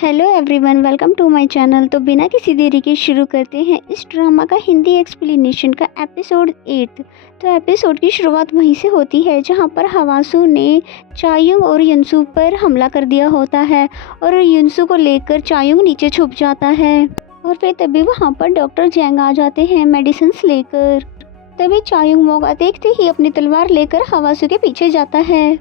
Hello everyone, welcome to my channel. तो बिना किसी देरी के शुरू करते हैं इस ड्रामा का हिंदी एक्सप्लेनेशन का एपिसोड 8। तो एपिसोड की शुरुआत वहीं से होती है जहां पर हवासू ने चायुंग और युनसू पर हमला कर दिया होता है और युनसू को लेकर चायुंग नीचे छुप जाता है। और फिर तभी वहां पर डॉक्टर जैंग आ जाते हैं मेडिसिन लेकर। तभी चायुंग मौका देखते ही अपनी तलवार लेकर हवासू के पीछे जाता है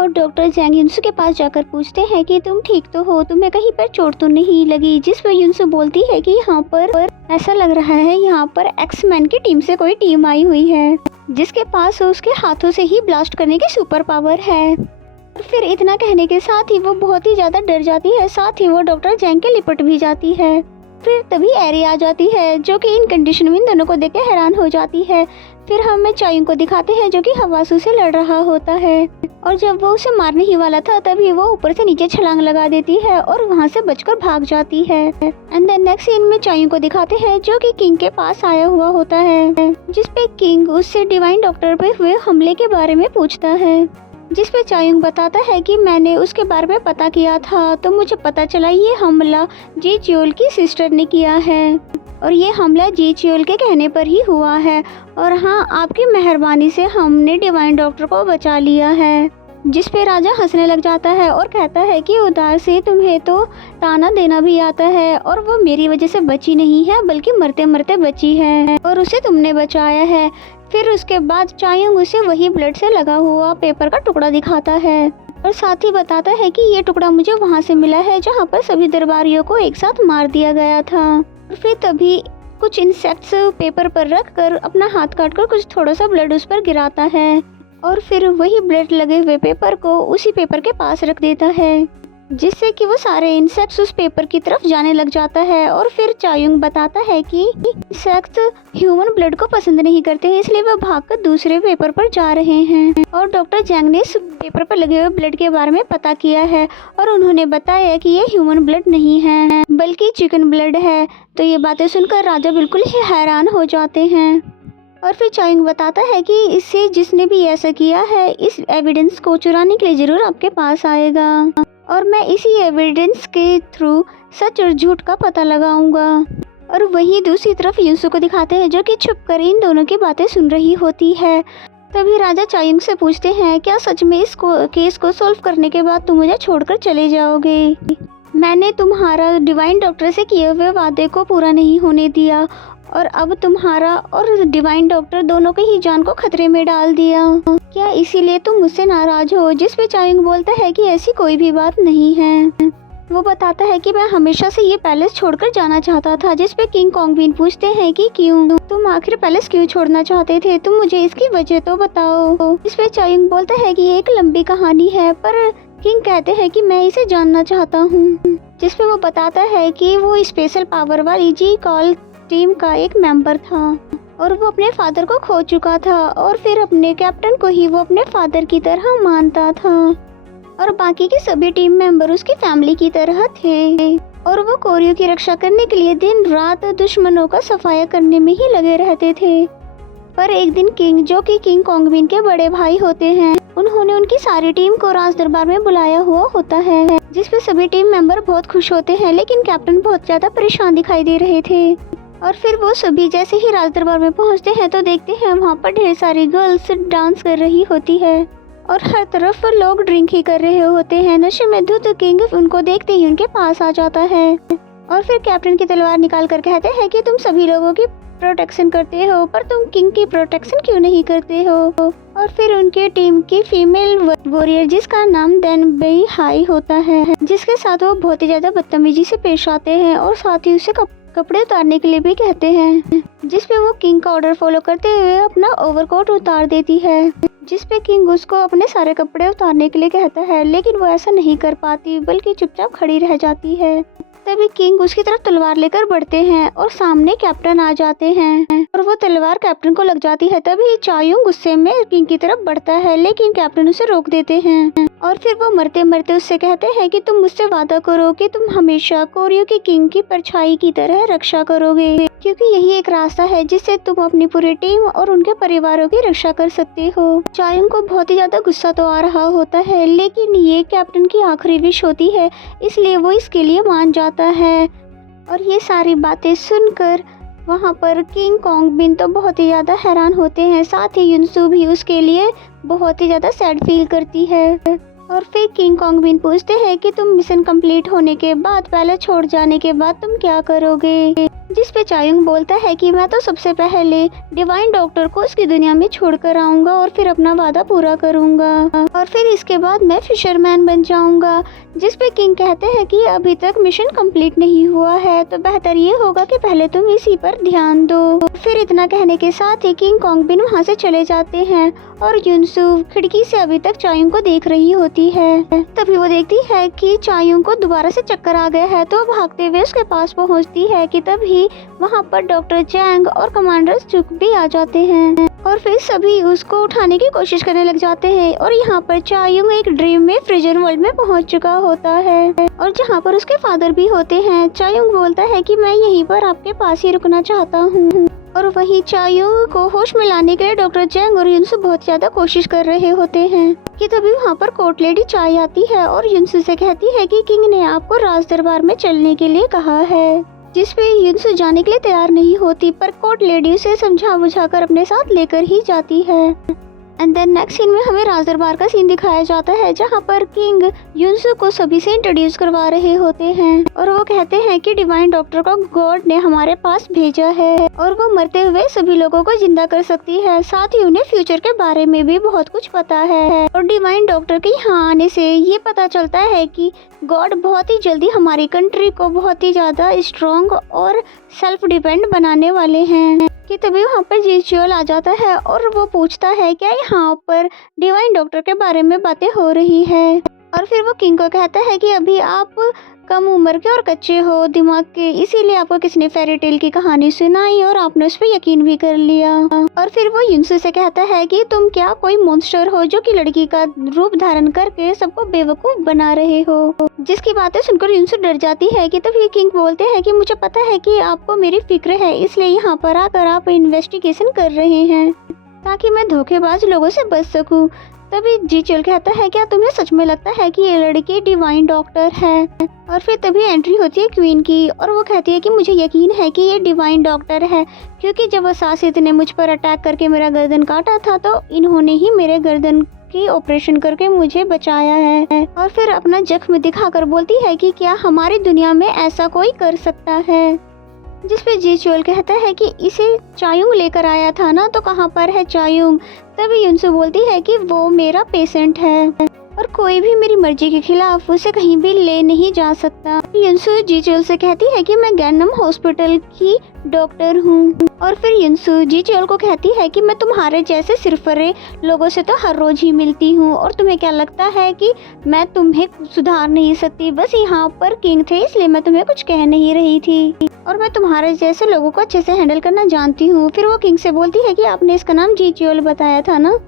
और डॉक्टर जैंग युनसू के पास जाकर पूछते हैं कि तुम ठीक तो हो, तुम्हें कहीं पर चोट तो नहीं लगी। जिस पर युनसू बोलती है कि यहाँ पर ऐसा लग रहा है यहाँ पर एक्स-मैन की टीम से कोई टीम आई हुई है जिसके पास उसके हाथों से ही ब्लास्ट करने की सुपर पावर है। और फिर इतना कहने के साथ ही वो बहुत ही ज़्यादा डर जाती है, साथ ही वो डॉक्टर जैंग के लिपट भी जाती है। फिर तभी एरी आ जाती है जो कि इन कंडीशन में इन दोनों को देख के हैरान हो जाती है। फिर हमें चायुंग को दिखाते हैं जो कि हवासू से लड़ रहा होता है और जब वो उसे मारने ही वाला था तभी वो ऊपर से नीचे छलांग लगा देती है और वहाँ से बचकर भाग जाती है। एंड देन नेक्स्ट सीन में चायुंग को दिखाते हैं जो कि किंग के पास आया हुआ होता है, जिसपे किंग उससे डिवाइन डॉक्टर पे हुए हमले के बारे में पूछता है। जिस पे चायुंग बताता है कि मैंने उसके बारे में पता किया था तो मुझे पता चला ये हमला जी च्योल की सिस्टर ने किया है और ये हमला जी च्योल के कहने पर ही हुआ है और हाँ, आपकी मेहरबानी से हमने डिवाइन डॉक्टर को बचा लिया है। जिस पे राजा हंसने लग जाता है और कहता है कि उदार से तुम्हें तो ताना देना भी आता है और वो मेरी वजह से बची नहीं है बल्कि मरते मरते बची है और उसे तुमने बचाया है। फिर उसके बाद चायुंग उसे वही ब्लड से लगा हुआ पेपर का टुकड़ा दिखाता है और साथ ही बताता है कि ये टुकड़ा मुझे वहाँ से मिला है जहाँ पर सभी दरबारियों को एक साथ मार दिया गया था। और फिर तभी कुछ इंसेक्ट्स पेपर पर रख कर अपना हाथ काट कर कुछ थोड़ा सा ब्लड उस पर गिराता है और फिर वही ब्लड लगे हुए पेपर को उसी पेपर के पास रख देता है, जिससे कि वो सारे इंसेक्ट्स उस पेपर की तरफ जाने लग जाता है। और फिर चायुंग बताता है कि इंसेक्ट्स ह्यूमन ब्लड को पसंद नहीं करते हैं, इसलिए वो भागकर दूसरे पेपर पर जा रहे हैं। और डॉक्टर जैंग ने इस पेपर पर लगे हुए ब्लड के बारे में पता किया है और उन्होंने बताया कि ये ह्यूमन ब्लड नहीं है बल्कि चिकन ब्लड है। तो ये बातें सुनकर राजा बिल्कुल ही हैरान हो जाते हैं। और फिर चायुंग बताता है कि इससे जिसने भी ऐसा किया है इस एविडेंस को चुराने के लिए जरूर आपके पास आएगा और मैं इसी एविडेंस के थ्रू सच और झूठ का पता लगाऊंगा। और वहीं दूसरी तरफ युनसू को दिखाते हैं जो कि छुपकर इन दोनों की बातें सुन रही होती है। तभी राजा चायुंग से पूछते हैं, क्या सच में इस केस को सॉल्व करने के बाद तुम मुझे छोड़कर चले जाओगे? मैंने तुम्हारा डिवाइन डॉक्टर से किए हुए वादे को पूरा नहीं होने दिया और अब तुम्हारा और डिवाइन डॉक्टर दोनों की ही जान को खतरे में डाल दिया। क्या इसीलिए तुम मुझसे नाराज हो? जिस पे चायुंग बोलता है कि ऐसी कोई भी बात नहीं है। वो बताता है कि मैं हमेशा से ये पैलेस छोड़कर जाना चाहता था। जिस पे किंग कॉन्गबिन पूछते हैं कि क्यों, तुम आखिर पैलेस क्यों छोड़ना चाहते थे, तुम मुझे इसकी वजह तो बताओ। इस पे चायुंग बोलता है कि ये एक लंबी कहानी है पर किंग कहते हैं कि मैं इसे जानना चाहता हूँ। जिस पे वो बताता है कि वो स्पेशल पावर वाली जी कॉल टीम का एक मेंबर था और वो अपने फादर को खो चुका था और फिर अपने कैप्टन को ही वो अपने फादर की तरह मानता था और बाकी के सभी टीम मेंबर उसकी फैमिली की तरह थे और वो कोरियो की रक्षा करने के लिए दिन रात दुश्मनों का सफाया करने में ही लगे रहते थे। पर एक दिन किंग, जो कि किंग कॉन्गबिन के बड़े भाई होते हैं, उन्होंने उनकी सारी टीम को राज दरबार में बुलाया हुआ होता है, जिसपे सभी टीम मेंबर बहुत खुश होते हैं लेकिन कैप्टन बहुत ज्यादा परेशान दिखाई दे रहे थे। और फिर वो सभी जैसे ही राज दरबार में पहुंचते हैं तो देखते हैं वहाँ पर ढेर सारी गर्ल्स डांस कर रही होती है और हर तरफ लोग ड्रिंक ही कर रहे होते हैं। नशे में धुत किंग उनको देखते ही उनके पास आ जाता है और फिर कैप्टन की तलवार निकाल कर कहते हैं कि तुम सभी लोगों की प्रोटेक्शन करते हो पर तुम किंग की प्रोटेक्शन क्यों नहीं करते हो। और फिर उनके टीम की फीमेल वॉरियर जिसका नाम देन बेई हाई होता है, जिसके साथ वो बहुत ही ज्यादा बदतमीजी से पेश आते हैं और साथ ही उसे कपड़े उतारने के लिए भी कहते हैं। जिस पे वो किंग का ऑर्डर फॉलो करते हुए अपना ओवरकोट उतार देती है, जिस पे किंग उसको अपने सारे कपड़े उतारने के लिए कहता है लेकिन वो ऐसा नहीं कर पाती बल्कि चुपचाप खड़ी रह जाती है। तभी किंग उसकी तरफ तलवार लेकर बढ़ते हैं और सामने कैप्टन आ जाते हैं और वो तलवार कैप्टन को लग जाती है। तभी चायुंग गुस्से में किंग की तरफ बढ़ता है लेकिन कैप्टन उसे रोक देते हैं और फिर वो मरते मरते उससे कहते हैं कि तुम मुझसे वादा करो कि तुम हमेशा कोरियो के किंग की परछाई की तरह रक्षा करोगे। क्योंकि यही एक रास्ता है जिससे तुम अपनी पूरी टीम और उनके परिवारों की रक्षा कर सकते हो। चायुंग को बहुत ही ज्यादा गुस्सा तो आ रहा होता है, लेकिन ये कैप्टन की आखिरी विश होती है, इसलिए वो इसके लिए मान जाता है। और ये सारी बातें सुनकर वहाँ पर किंग कॉन्ग बिन तो बहुत ही ज़्यादा हैरान होते हैं। साथ ही युनसू भी उसके लिए बहुत ही ज़्यादा सैड फील करती है। और फिर किंग कॉन्ग बिन पूछते हैं कि तुम मिशन कंप्लीट होने के बाद, पहले छोड़ जाने के बाद तुम क्या करोगे। जिस पे चायुंग बोलता है कि मैं तो सबसे पहले डिवाइन डॉक्टर को उसकी दुनिया में छोड़कर आऊँगा और फिर अपना वादा पूरा करूँगा, और फिर इसके बाद मैं फिशरमैन बन जाऊँगा। जिस पे किंग कहते हैं कि अभी तक मिशन कंप्लीट नहीं हुआ है, तो बेहतर ये होगा कि पहले तुम इसी पर ध्यान दो। फिर इतना कहने के साथ ही किंग कॉन्ग बिन वहाँ से चले जाते हैं और युनसू खिड़की से अभी तक चायुंग को देख रही होती है। तभी वो देखती है कि चायुंग को दोबारा से चक्कर आ गया है, तो भागते हुए उसके पास पहुँचती है कि तभी वहाँ पर डॉक्टर चैंग और कमांडर चुक भी आ जाते हैं और फिर सभी उसको उठाने की कोशिश करने लग जाते हैं। और यहाँ पर चायुंग एक ड्रीम में फ्रिजर वर्ल्ड में पहुँच चुका होता है और जहाँ पर उसके फादर भी होते हैं। चायुंग बोलता है कि मैं यहीं पर आपके पास ही रुकना चाहता हूँ। और वहीं चायुंग को होश में लाने के लिए डॉक्टर चैंग और युनसू बहुत ज्यादा कोशिश कर रहे होते हैं कि तभी वहाँ पर कोर्ट लेडी चाय आती है और युनसू से कहती है कि किंग ने आपको राज दरबार में चलने के लिए कहा है। जिस पे युनसू जाने के लिए तैयार नहीं होती, पर कोर्ट लेडी उसे समझा बुझा कर अपने साथ लेकर ही जाती है। एंड देन नेक्स्ट सीन में हमें राज दरबार का सीन दिखाया जाता है, जहाँ पर किंग युनसू को सभी से इंट्रोड्यूस करवा रहे होते हैं और वो कहते हैं कि डिवाइन डॉक्टर को गॉड ने हमारे पास भेजा है और वो मरते हुए सभी लोगों को जिंदा कर सकती है। साथ ही उन्हें फ्यूचर के बारे में भी बहुत कुछ पता है और डिवाइन डॉक्टर के यहाँ आने से ये पता चलता है कि गॉड बहुत ही जल्दी हमारी कंट्री को बहुत ही ज्यादा स्ट्रॉन्ग और सेल्फ डिपेंड बनाने वाले हैं। कि तभी वहाँ पर जीचुअल आ जाता है और वो पूछता है क्या यहाँ पर डिवाइन डॉक्टर के बारे में बातें हो रही है। और फिर वो किंग को कहता है कि अभी आप कम उम्र के और कच्चे हो दिमाग के, इसीलिए आपको किसी ने फेरी टेल की कहानी सुनाई और आपने उस पर यकीन भी कर लिया। और फिर वो युनसू से कहता है कि तुम क्या कोई मॉन्स्टर हो जो कि लड़की का रूप धारण करके सबको बेवकूफ बना रहे हो। जिसकी बातें सुनकर युनसू डर जाती है कि तभी किंग बोलते हैं कि मुझे पता है कि आपको मेरी फिक्र है, इसलिए यहाँ पर आकर आप इन्वेस्टिगेशन कर रहे हैं ताकि मैं धोखेबाज लोगों से बच सकूं। तभी जीचुअल कहता है क्या तुम्हें सच में लगता है कि ये लड़की डिवाइन डॉक्टर है। और फिर तभी एंट्री होती है क्वीन की और वो कहती है कि मुझे यकीन है कि ये डिवाइन डॉक्टर है, क्योंकि जब असासित ने मुझ पर अटैक करके मेरा गर्दन काटा था तो इन्होंने ही मेरे गर्दन की ऑपरेशन करके मुझे बचाया है। और फिर अपना जख्म दिखाकर बोलती है कि क्या हमारी दुनिया में ऐसा कोई कर सकता है। जिस पे जीचुअल कहता है कि इसे चायुंग लेकर आया था ना, तो कहाँ पर है चायुंग। तभी युनसू बोलती है कि वो मेरा पेशेंट है और कोई भी मेरी मर्जी के खिलाफ उसे कहीं भी ले नहीं जा सकता। युनसू जीचुअल से कहती है कि मैं गैनम हॉस्पिटल की डॉक्टर हूँ। और फिर युनसू जीचुअल को कहती है कि मैं तुम्हारे जैसे सिरफरे लोगों से तो हर रोज ही मिलती हूँ और तुम्हें क्या लगता है कि मैं तुम्हें सुधार नहीं सकती। बस यहाँ पर किंग थे इसलिए मैं तुम्हें कुछ कह नहीं रही थी और मैं तुम्हारे जैसे लोगों को अच्छे से हैंडल करना जानती हूँ। फिर वो किंग से बोलती है कि आपने इसका नाम जीचुअल बताया था ना,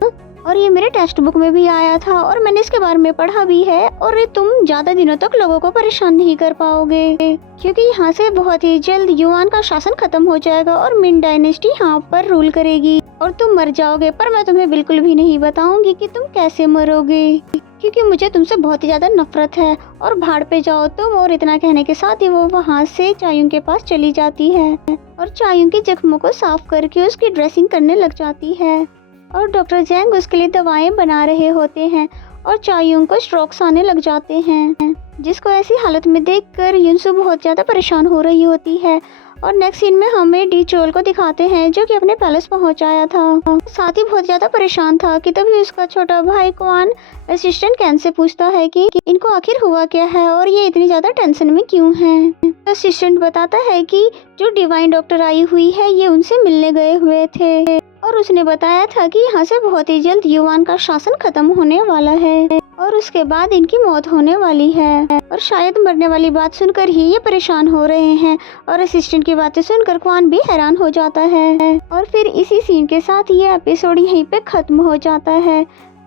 और ये मेरे टेक्स्ट बुक में भी आया था और मैंने इसके बारे में पढ़ा भी है। और तुम ज्यादा दिनों तक लोगों को परेशान नहीं कर पाओगे, क्योंकि यहाँ से बहुत ही जल्द युआन का शासन खत्म हो जाएगा और मिन डायनेस्टी यहाँ पर रूल करेगी और तुम मर जाओगे। पर मैं तुम्हें बिल्कुल भी नहीं बताऊंगी कि तुम कैसे मरोगे, क्योंकि मुझे तुमसे बहुत ही ज्यादा नफरत है और भाड़ पे जाओ तुम। और इतना कहने के साथ ही वो वहाँ से चायुंग के पास चली जाती है और चायुंग के जख्मों को साफ करके उसकी ड्रेसिंग करने लग जाती है। और डॉक्टर जैंग उसके लिए दवाएं बना रहे होते हैं और चायुंग को स्ट्रोक्स आने लग जाते हैं, जिसको ऐसी हालत में देखकर युनसू बहुत ज़्यादा परेशान हो रही होती है। और नेक्स्ट सीन में हमें डीचोल को दिखाते हैं जो कि अपने पैलेस पहुंच आया था, साथ ही बहुत ज़्यादा परेशान था कि तभी उसका छोटा भाई क्वान असिस्टेंट कैन से पूछता है कि इनको आखिर हुआ क्या है और ये इतनी ज़्यादा टेंशन में क्यों हैं। असिस्टेंट बताता है कि जो डिवाइन डॉक्टर आई हुई है ये उनसे मिलने गए हुए थे और उसने बताया था कि यहाँ से बहुत ही जल्द युआन का शासन खत्म होने वाला है और उसके बाद इनकी मौत होने वाली है और शायद मरने वाली बात सुनकर ही ये परेशान हो रहे हैं। और असिस्टेंट की बातें सुनकर क्वान भी हैरान हो जाता है और फिर इसी सीन के साथ ये एपिसोड यहीं पे खत्म हो जाता है।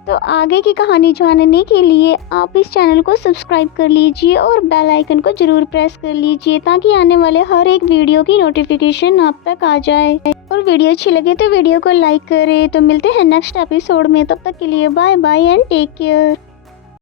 तो आगे की कहानी जानने के लिए आप इस चैनल को सब्सक्राइब कर लीजिए और बेल आइकन को ज़रूर प्रेस कर लीजिए ताकि आने वाले हर एक वीडियो की नोटिफिकेशन आप तक आ जाए। और वीडियो अच्छी लगे तो वीडियो को लाइक करें। तो मिलते हैं नेक्स्ट एपिसोड में, तब तक के लिए bye bye and take care.